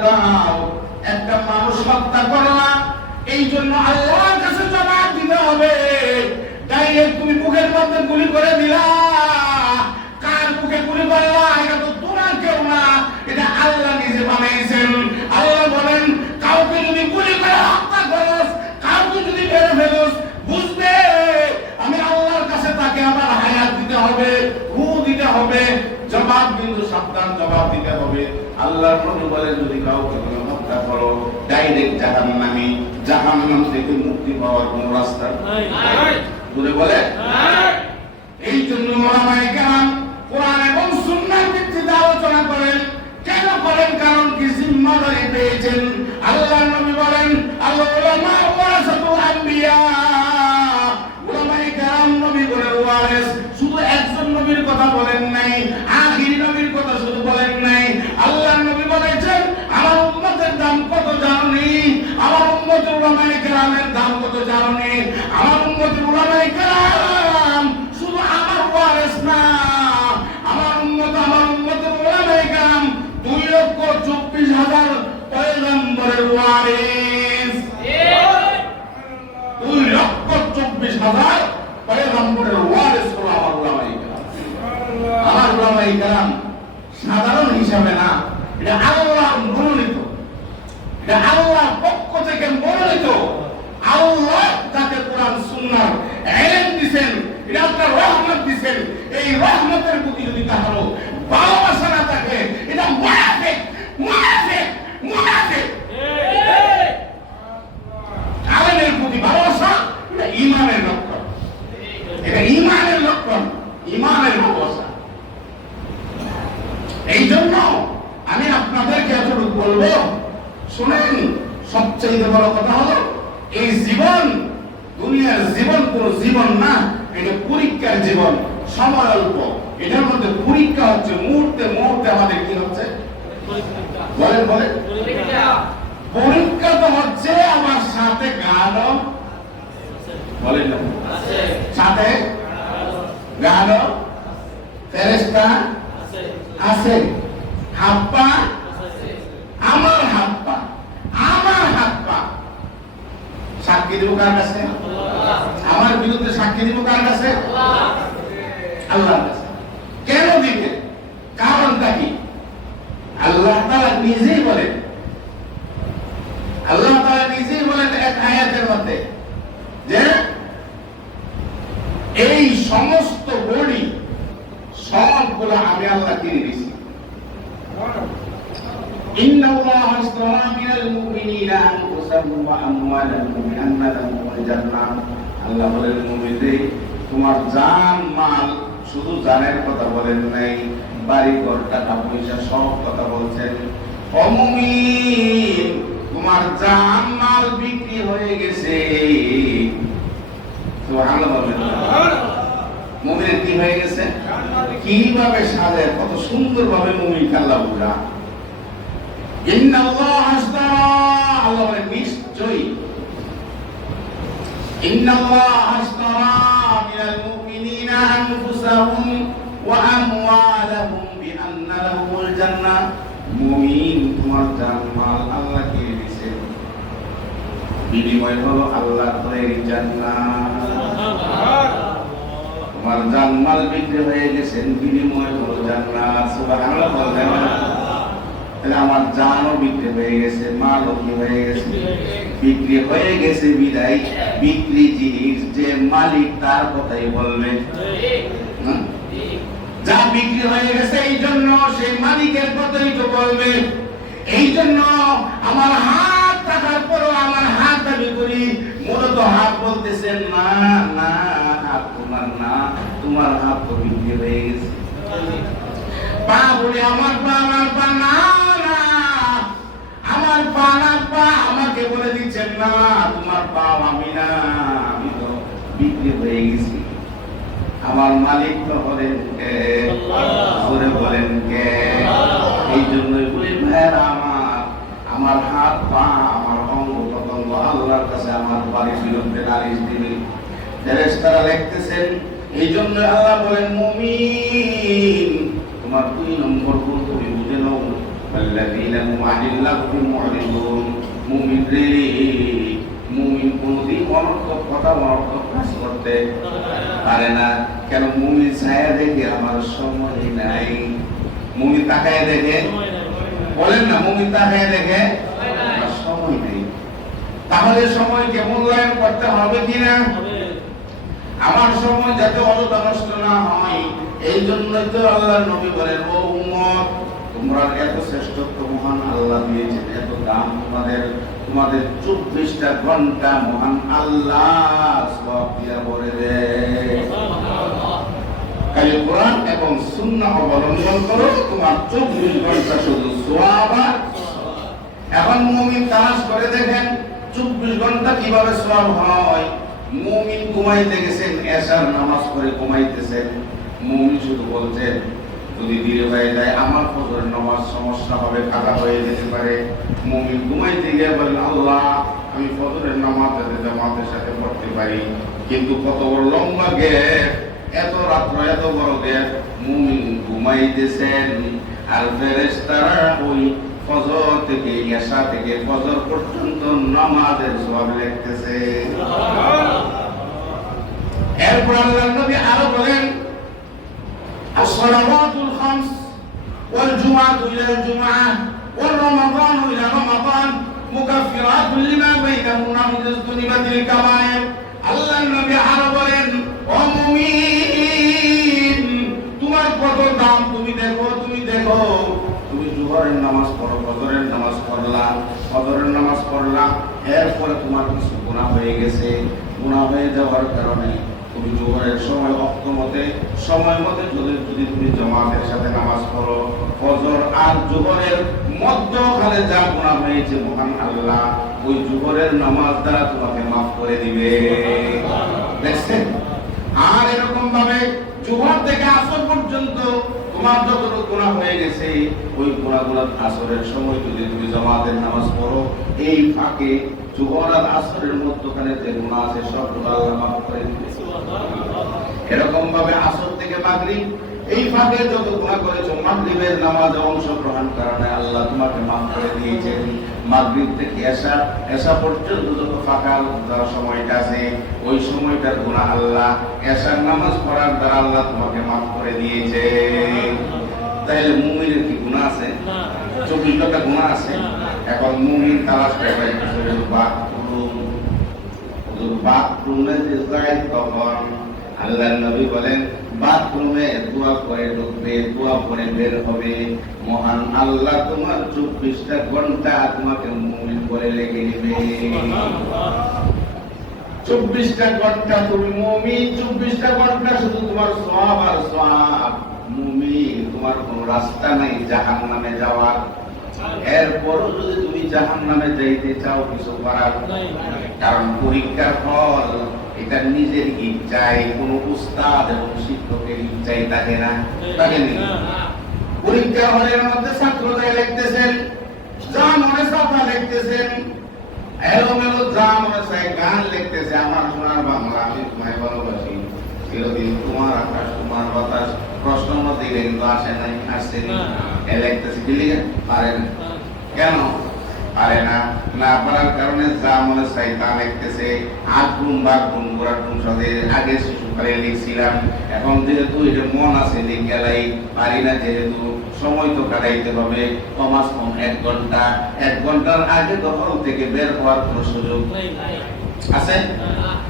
একটা মানুষ হত্যা করলাম এই জন্য আল্লাহর কাছে জবাব দিতে হবে। তাই তুমি মুখের মধ্যে গুলি করে দিলা কার মুখে গুলি করলা এটা তো তোমার কেউ না এটা আল্লাহ নিজে বানাইছেন আল্লাহ বলেন কাউকে যদি গুলি করে হত্যা করস কাউকে যদি মেরে ফেলোস বুঝবে আমি আল্লাহর কাছে তাকে আবার হায়াত দিতে হবে হু দিতে হবে জবাব কিন্তু সাবধান জবাব দিতে হবে আল্লাহর নবী বলে যদি কাউকে তুমি হত্যা করো ডাইরেক্ট জাহান্নামী জাহান্নাম থেকে মুক্তি পাওয়ার কোন রাস্তা? বলে বলে এই জন্য মহামায় কেরাম কোরআন এবং সুন্নাহর ভিত্তিতে আলোচনা করেন। কেন করেন? কারণ কি জিম্মাদারি পেয়েছেন। আল্লাহর নবী বলেন আল্লাহ উলামা ওয়ারাসাতুল আম্বিয়া সাধারণ হিসাবে না, এটা আল্লাহ মনোনীত। এটা আল্লাহ পক্ষ থেকে মনোনীত। আল্লাহ যাকে কোরআন, সুন্নার এলেন দিছেন, এটা আপনার রহমত দিছেন। এই রহমতের প্রতি যদি কারও ভালোবাসা না থাকে এটা মুনাফিক মুনাফিক মুনাফিক আলেমের প্রতি ভালোবাসা এটা ইমানের লক্ষণ এটা ইমানের লক্ষণ ইমানের ভালোবাসা এই জন্য আমি আপনাদেরকে এতটুকু বলব শুনেন সবচেয়ে বড় কথা হলো, এই জীবন, দুনিয়ার জীবন কোন জীবন না, এটা পরীক্ষার জীবন সময় অল্প এটার মধ্যে পরীক্ষা হচ্ছে, মুহূর্তে মুহূর্তে আমাদের কি হচ্ছে? বলেন বলেন। পরীক্ষা তো হচ্ছে আমার সাথে গানও। বলেন সাথে গানও। ফেরেস্তা আছে। হাপ্পা আমার হাপ্পা আমার হাপ্পা সাক্ষী দিব কার কাছে? আমার বিরুদ্ধে সাক্ষী দিব কার কাছে? আল্লাহর কাছে। কেন দিবে? কারণটা কি? আল্লাহ তাআলা নিজেই বলেন। আল্লাহ তাআলা নিজেই বলেন এক আয়াতের মধ্যে যে এই সমস্ত বডি সবগুলো আমি আল্লাহ কিনে দিছি إن الله اشترى من المؤمنين أنفسهم وأموالهم بأن لهم الجنة আল্লাহ বলেন মুমিনদের তোমার জান মাল শুধু জানের কথা বলেন নাই বাড়ি ঘর টাকা পয়সা সব কথা বলছেন অমুমিন তোমার জান মাল বিক্রি হয়ে গেছে সুবহানাল্লাহ বলেন মুমিনের কি হয়ে গেছে কিভাবে সাজে কত সুন্দর ভাবে মুমিন আল্লাহ বুঝা তোমার জান আল্লাহ জানমাল বিক্রি হয়ে গেছেন বিনিময় হলো জান্নাত। সুবহানাল্লাহ তাহলে আমার জানও বিক্রি হয়ে গেছে মালও কি হয়ে গেছে? বিক্রি হয়ে গেছে বিদায়। বিক্রি জিনিস যে মালিক তার কথাই বলবে? যা বিক্রি হয়ে গেছে এই জন্য সেই মালিকের কথাই তো বলবে। এই জন্য আমার হাত থাকার পরও আমার হাত দাবি করি। মূলত হাত বলতেছেন না না হাত তোমার না তোমার হাত তো বিক্রি হয়ে গেছে। পা বলে আমার পা আমার পা না না আমার পা না পা আমাকে বলে দিচ্ছেন না তোমার পাও আমি না আমি তো বিক্রি হয়ে গেছি। আমার মালিক তো হলেন কে? করে বলেন কে? এই জন্যই বলি ভাইয়েরা আমার আমার হাত পা আমার অঙ্গ প্রত্যঙ্গ আল্লাহর কাছে আমার বাড়ির বিরুদ্ধে নালিশ দিবে। তারা লিখতেছেন এই জন্য আল্লাহ বলেন মুমিন তোমার দুই নম্বর গুণ তুমি বুঝে নাও। আল্লাহ দিলাম আনিল্লাহ মুরিদুন। মুমিন মুমিন কোনদিন অনর্থক কথা অনর্থক কাজ করতে পারে না কেন মুমিন ছায়া দেখে আমার সময় নাই মুমিন তাকায় দেখে বলেন না মুমিন তাকায় দেখে সময় নেই তাহলে সময়কে মূল্যায়ন করতে হবে কিনা আমার সময় যাতে অযথা নষ্ট না হয় এই জন্যই তো আল্লাহ নবী বলেন ও উম্মত তোমরা এত শ্রেষ্ঠত্ব মহান আল্লাহ দিয়েছেন, এত দাম তোমাদের তোমাদের চব্বিশটা ঘণ্টা মহান আল্লাহ সব দিয়া বলে দেয়। কোরআন এবং সুন্না অবলম্বন করো, তোমার চব্বিশ ঘণ্টা শুধু সোয়াব আর এখন মুমিন তালাশ করে দেখেন, চব্বিশ ঘণ্টা কীভাবে সোয়াব হয়? মুমিন ঘুমাইতে গেছেন, এশার নামাজ পড়ে ঘুমাইতেছেন, মুমিন শুধু বলছেন যদি ধীরে হয়ে যায় আমার ফজরের নামাজ সমস্যা হবে কাটা হয়ে যেতে পারে। মুমিন ঘুমাইতে গিয়ে বলেন আল্লাহ আমি ফজরের নামাজ যাতে জামাতের সাথে পড়তে পারি। কিন্তু কত বড় লম্বা গেট এত রাত্র এত বড় গেট মুমিন ঘুমাইতেছেন। আর ফেরেশতারা ওই ফজর থেকে এশা থেকে ফজর পর্যন্ত নামাজের সব লিখতেছে। এরপর আল্লাহ নবী আরও বলেন الصلوات الخمس والجمعة إلى الجمعة والرمضان إلى رمضان مكفرات لما بينهن من اجتنبت الكبائر আল্লাহ নবী আরো বলেন ও মুমিন তোমার কত দাম তুমি দেখো তুমি দেখো তুমি জোহরের নামাজ পড়ো ফজরের নামাজ পড়লা ফজরের নামাজ পড়লা এরপরে তোমার কিছু গুনাহ হয়ে গেছে গুনাহ হয়ে যাওয়ার কারণে জোহরের সময়, অক্ত মতে, সময় মতে যদি যদি তুমি জামাতের সাথে নামাজ পড়ো, ফজর আর জোহরের মধ্যখানে যা গুনাহ হয়েছে, মহান আল্লাহ, ওই জোহরের নামাজ দ্বারা তোমাকে মাফ করে দিবে। দেখছেন? আর এরকম ভাবে জোহর থেকে আসর পর্যন্ত তোমার যতটুকু গুনাহ হয়ে গেছে, ওই গুনাহগুলো আসরের সময় যদি তুমি জামাতের নামাজ পড়ো, এই ফাঁকে জোহর আর আসরের মধ্যখানে যে গুনাহ আছে সব আল্লাহ মাফ করে দিবে। এরকম ভাবে আসর থেকে মাগরিব এই ফাঁকে যত গুনাহ করেছ, মাগরিবের নামাজে অংশগ্রহণ কারণে আল্লাহ তোমাকে মাফ করে দিয়েছেন। মাগরিব থেকে এসা এসা পর্যন্ত যত ফাঁকা সময়টা আছে, ওই সময়টার গুনাহ আল্লাহ এসার নামাজ পড়ার দ্বারা আল্লাহ তোমাকে মাফ করে দিয়েছে তাইলে মুমিনের কি গুনাহ আছে? গুনাহ আছে? এখন মুমিন তালাশ করে বাথরুম বাথরুমে যে তখন আল্লাহ নবী বলেন বাথরুমে দোয়া করে ঢুকবে দোয়া করে বের হবে। মহান আল্লাহ তোমার চব্বিশটা ঘণ্টা তোমাকে মুমিন করে লেগে নেবে চব্বিশটা ঘণ্টা তুমি মুমিন চব্বিশটা ঘণ্টা শুধু তোমার সব আর সব মুমিন তোমার কোনো রাস্তা নাই জাহান নামে যাওয়ার। এরপরও যদি তুমি জাহান নামে যাইতে চাও কিছু করার। কারণ পরীক্ষার ফল এটা নিজের ইচ্ছায় কোনো উস্তাদ এবং শিক্ষকের ইচ্ছায় থাকে না নি পরীক্ষা হলের মধ্যে ছাত্রদের লিখতেছেন যা মনে সাফা লিখতেছেন। এলোমেলো যা মনে গান লিখতেছে আমার সোনার বাংলা আমি তোমায় ভালোবাসি। চিরদিন তোমার আকাশ তোমার বাতাস প্রশ্ন মধ্যে কিন্তু আসে নাই আসেনি এ লিখতেছে লিখে? পারে না। কেন? পারে না না পারার কারণে যা মনে চাই তা লিখতেছে। আগুন বাগুন গোড়াটুন সাথে আগে শিশুকালে লিখছিলাম। এখন যেহেতু এটা মন আছে, লিখে লাই, পারি না যেহেতু। সময় তো কাটাইতে হবে, কমাস কম এক ঘণ্টা। এক ঘণ্টার আগে তো থেকে বের হওয়ার কোনো সুযোগ আছে?